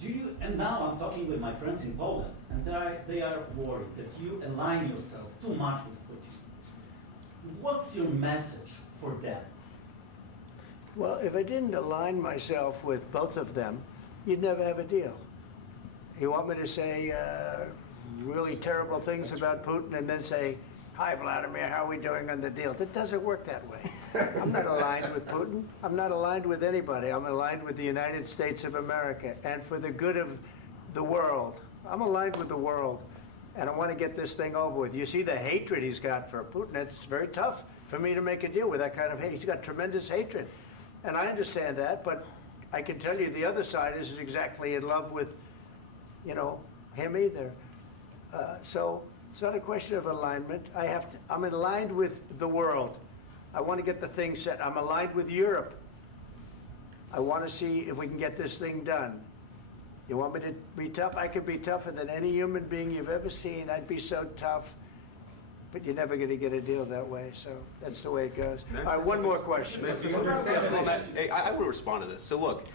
Do you, and now I'm talking with my friends in Poland, and they are worried that you align yourself too much with Putin. What's your message for them? Well, if I didn't align myself with both of them, you'd never have a deal. You want me to say really terrible things about Putin and then say, "Hi, Vladimir, how are we doing on the deal?" That doesn't work that way. I'm not aligned with Putin. I'm not aligned with anybody. I'm aligned with the United States of America and for the good of the world. I'm aligned with the world, and I want to get this thing over with. You see the hatred he's got for Putin. It's very tough for me to make a deal with that kind of hate. He's got tremendous hatred, and I understand that, but I can tell you the other side isn't exactly in love with, you know, him either. So it's not a question of alignment. I'm aligned with the world. I want to get the thing set. I'm aligned with Europe. I want to see if we can get this thing done. You want me to be tough? I could be tougher than any human being you've ever seen. I'd be so tough. But you're never going to get a deal that way, so that's the way it goes. All right, one more question. I would respond to this. So look,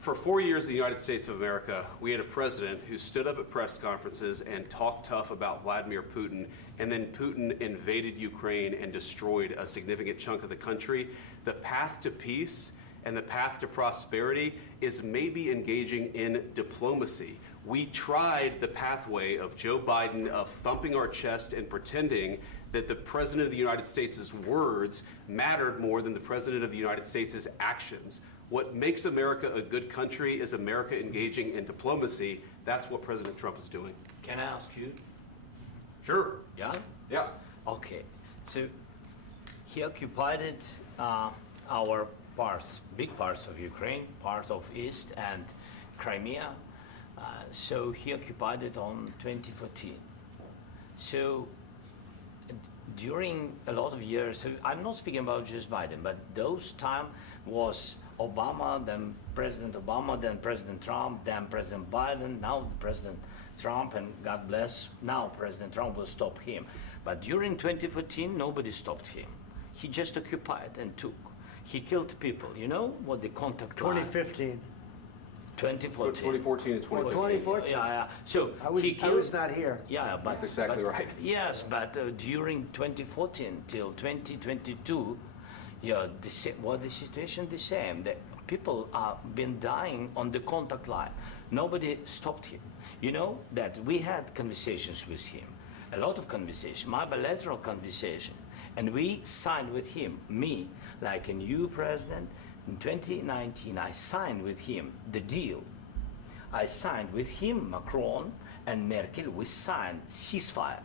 for 4 years in the United States of America, we had a president who stood up at press conferences and talked tough about Vladimir Putin, and then Putin invaded Ukraine and destroyed a significant chunk of the country. The path to peace and the path to prosperity is maybe engaging in diplomacy. We tried the pathway of Joe Biden of thumping our chest and pretending that the President of the United States' words mattered more than the President of the United States' actions. What makes America a good country is America engaging in diplomacy. That's what President Trump is doing. Can I ask you? Sure. Yeah? Yeah. Okay. So he occupied our parts, big parts of Ukraine, part of East and Crimea. So he occupied it on 2014. So during a lot of years, so I'm not speaking about just Biden, but those time was Obama, then President Obama, then President Trump, then President Biden, now President Trump, and God bless, now President Trump will stop him. But during 2014, nobody stopped him. He just occupied and took. He killed people. You know what the contact line? 2015. 2014. 2014 and 2015. 2014. Yeah. So I was not here. Yeah, but That's exactly but, right. Yes, but during 2014 till 2022, yeah, the situation the same. The people are been dying on the contact line. Nobody stopped him. You know that we had conversations with him, a lot of conversations, my bilateral conversation, and we signed with him. Me, like a new president, in 2019, I signed with him the deal. I signed with him, Macron and Merkel. We signed ceasefire.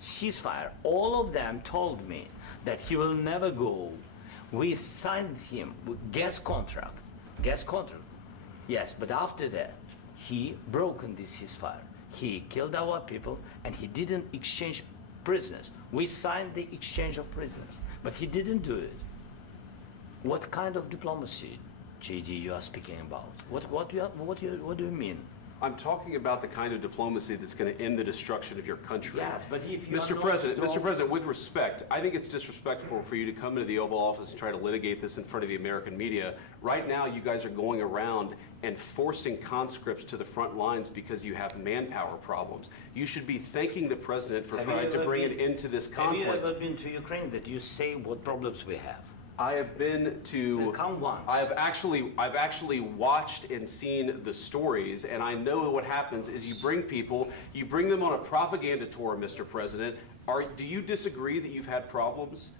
Ceasefire. All of them told me that he will never go. We signed him with gas contract. Gas contract. Yes, but after that, he broken this ceasefire. He killed our people and he didn't exchange prisoners. We signed the exchange of prisoners, but he didn't do it. What kind of diplomacy, JD, you are speaking about? What do you mean? I'm talking about the kind of diplomacy that's going to end the destruction of your country. Yes, but if you Mr. President, with respect, I think it's disrespectful for you to come into the Oval Office and try to litigate this in front of the American media. Right now, you guys are going around and forcing conscripts to the front lines because you have manpower problems. You should be thanking the President for trying to bring an end to this conflict. Have you ever been to Ukraine that you say what problems we have? I have been to. Come once. I've actually watched and seen the stories, and I know what happens is you bring people, you bring them on a propaganda tour, Mr. President. Do you disagree that you've had problems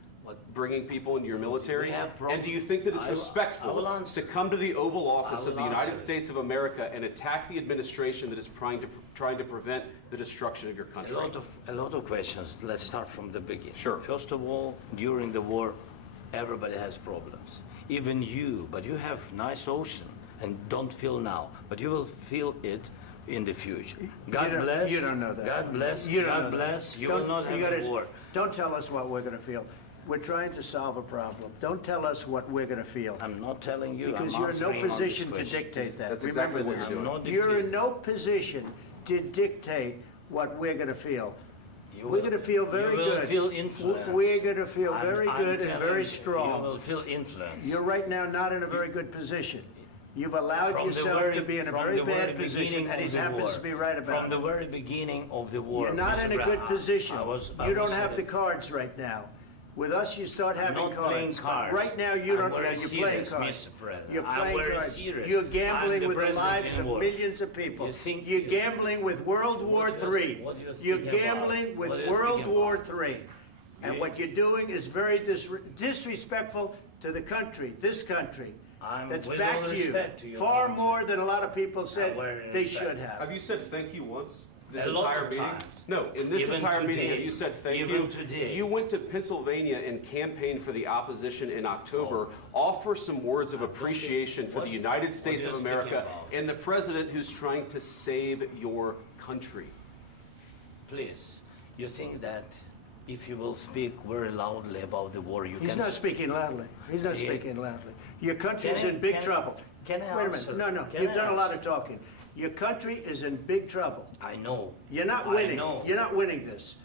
bringing people into your military? We have And do you think that it's respectful to come to the Oval Office of the United States of America and attack the administration that is trying to prevent the destruction of your country? A lot of questions. Let's start from the beginning. Sure. First of all, during the war, everybody has problems. Even you, but you have nice ocean and don't feel now, but you will feel it in the future. God bless. You don't know that. God bless. You don't God know bless. that. You will not have a war. Don't tell us what we're going to feel. We're trying to solve a problem. Don't tell us what we're going to feel. I'm not telling you. Because I'm you're in no answering on this position to question. dictate that. That's Remember exactly what this. you're doing. I'm not You're in dictating. no position to dictate what we're going to feel. You We're will- going to feel very you will good. feel influenced. We're going to feel very I'm good and telling very you, strong. You will feel influence. You're right now not in a very good position. You've allowed From the yourself very- to be in a from very the very bad position, beginning and he of the happens war. to be right about From the it. very beginning of the war. You're not Mr. in a good Brown, position. I You don't was have in the cards right now. With us, you start having not cards. playing But cards. right now, you I'm don't. very You're playing serious, cards. Mr. President. You're I'm playing very cards. serious. You're I'm gambling the with the president lives in of war. millions of people. You think- You're gambling with World War What do you- III. what do you You're think about? gambling with What do you World think War about? III. And You- what you're doing is very disrespectful to the country, this country. I'm That's with back all to respect to your far country. more than a lot of people said very they respect. should have. Have you said thank you once? This A lot entire of meeting? times. No, in this Even entire meeting, today. have you said thank Even you? today. You went to Pennsylvania and campaigned for the opposition in October. Offer some words of appreciation for the What- United what States are of you America speaking about? and the president who's trying to save your country. Please, you think that if you will speak very loudly about the war, you He's can... not speaking loudly. He's not Yeah. speaking loudly. Your country is Can I- in big can I- trouble. can I Wait a answer? minute. No, Can you've I done a lot answer? of talking. Your country is in big trouble. I know. You're not I winning. know. You're not winning this.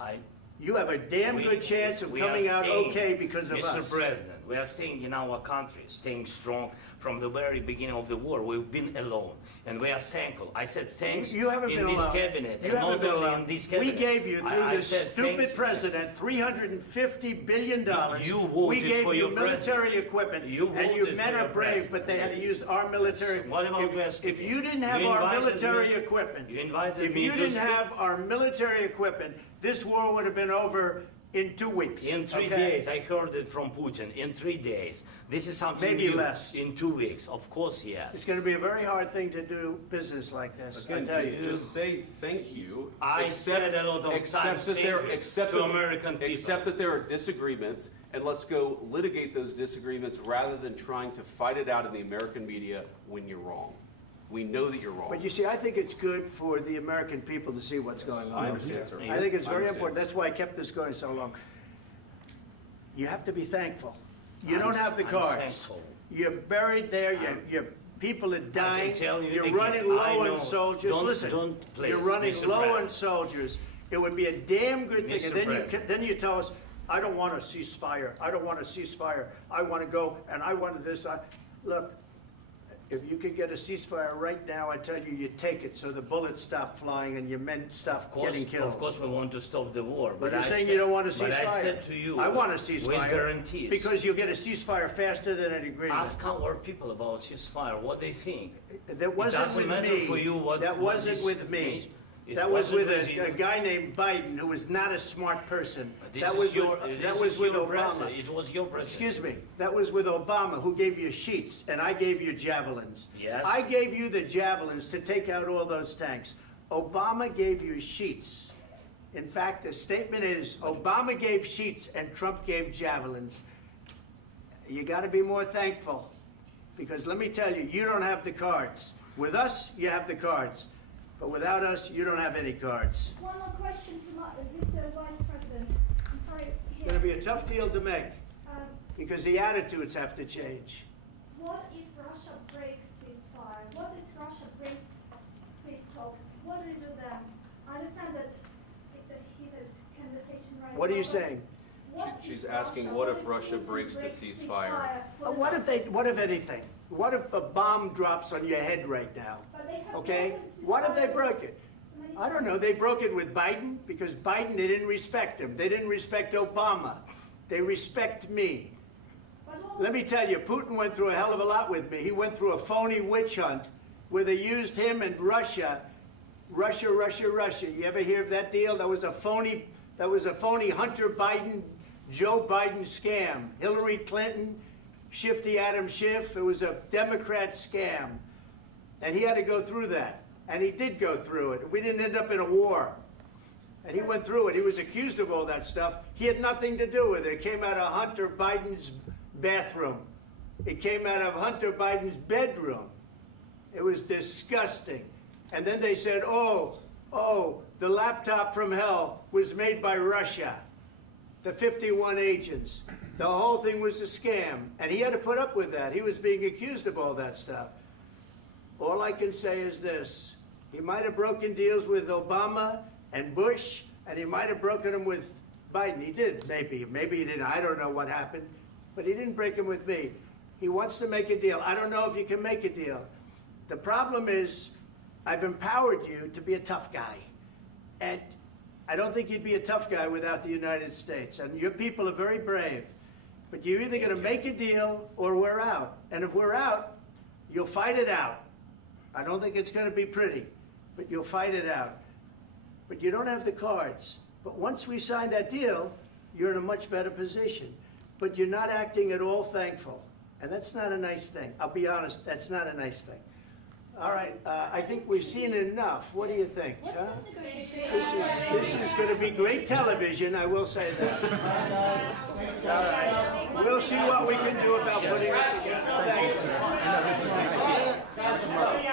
You have a damn good chance of we are coming out staying, okay because of Mr. us. President, we are staying in our country, staying strong from the very beginning of the war. We've been alone, and we are thankful. I said thanks You haven't in been this alone. cabinet, You and haven't not been only alone. in this We cabinet. gave you, through I this said thank stupid you. president, $350 billion. You We voted gave for you your military president. equipment, You and you voted men for are your brave, but they had to use our military. What about If- West If Virginia? you didn't have You our invited military me- equipment, you invited if me you to didn't speak. have our military equipment, this war would have been over in 2 weeks. In 3 okay? days, I heard it from Putin. In 3 days, this is something Maybe new. less. In 2 weeks, of course, yes. It's going to be a very hard thing to do business like this. I Again, tell you. just say thank you. I said a lot of accept times that thank there, you accept to that, American people. Accept that there are disagreements, and let's go litigate those disagreements rather than trying to fight it out in the American media when you're wrong. We know that you're wrong. But you see, I think it's good for the American people to see what's going on. I understand, sir. I think it's I very understand. important. That's why I kept this going so long. You have to be thankful. You I'm- don't have the I'm cards. thankful. You're buried there. Your people are dying. tell you You're again, running I low know. on soldiers. Don't- Listen, don't, please, you're running Mr. low on President. soldiers. It would be a damn good thing. Mr. And then President. then you tell us, I don't want a ceasefire. I don't want a ceasefire. I want to go and I want this. Look, if you could get a ceasefire right now, I tell you, you take it so the bullets stop flying and your men stop getting killed. Of course, we want to stop the war. But you're I saying said- you don't want a ceasefire. But I said to you, I want a with ceasefire. guarantees. Because you'll get a ceasefire faster than an agreement. Ask our people about ceasefire, what they think. That wasn't doesn't with matter me. for you what- That what wasn't this with me. means. It That was wasn't with with you. a guy named Biden who was not a smart person. This That is was your, with, this that was is with your Obama. president. It was your president. Excuse me. That was with Obama, who gave you sheets, and I gave you javelins. Yes. I gave you the javelins to take out all those tanks. Obama gave you sheets. In fact, the statement is Obama gave sheets and Trump gave javelins. You got to be more thankful, because let me tell you, you don't have the cards. With us, you have the cards. But without us, you don't have any cards. One more question to Mr. Vice President. I'm sorry. It's going to be a tough deal to make, Um, because the attitudes have to change. what if Russia breaks ceasefire? What if Russia breaks peace talks? What do we do then? I understand that it's a heated conversation right now. What are you but saying? what She's if asking, Russia- what if Russia Putin breaks the ceasefire? What if anything? What if a bomb drops on your head right now? But they have Okay? broken What if they ceasefire broke it? many I don't know. They broke it with Biden because Biden, they didn't respect him. They didn't respect Obama. They respect me. But what- Let me tell you, Putin went through a hell of a lot with me. He went through a phony witch hunt where they used him and Russia. Russia. You ever hear of that deal? That was a phony Hunter Biden, Joe Biden scam. Hillary Clinton, Shifty Adam Schiff. It was a Democrat scam. And he had to go through that. And he did go through it. We didn't end up in a war. And he went through it. He was accused of all that stuff. He had nothing to do with it. It came out of Hunter Biden's bathroom. It came out of Hunter Biden's bedroom. It was disgusting. And then they said, oh, the laptop from hell was made by Russia. The 51 agents. The whole thing was a scam. And he had to put up with that. He was being accused of all that stuff. All I can say is this. He might have broken deals with Obama and Bush, and he might have broken them with Biden. He did, maybe. Maybe he didn't. I don't know what happened. But he didn't break them with me. He wants to make a deal. I don't know if you can make a deal. The problem is, I've empowered you to be a tough guy. And I don't think you'd be a tough guy without the United States. And your people are very brave. But you're either going to make a deal or we're out. And if we're out, you'll fight it out. I don't think it's going to be pretty, but you'll fight it out. But you don't have the cards. But once we sign that deal, you're in a much better position. But you're not acting at all thankful. And that's not a nice thing. I'll be honest, that's not a nice thing. All right, I think we've seen enough. What do you think? What's huh? this negotiation? This is going to be great television, I will say that. All right, we'll see what we can do about putting it together. Thank you.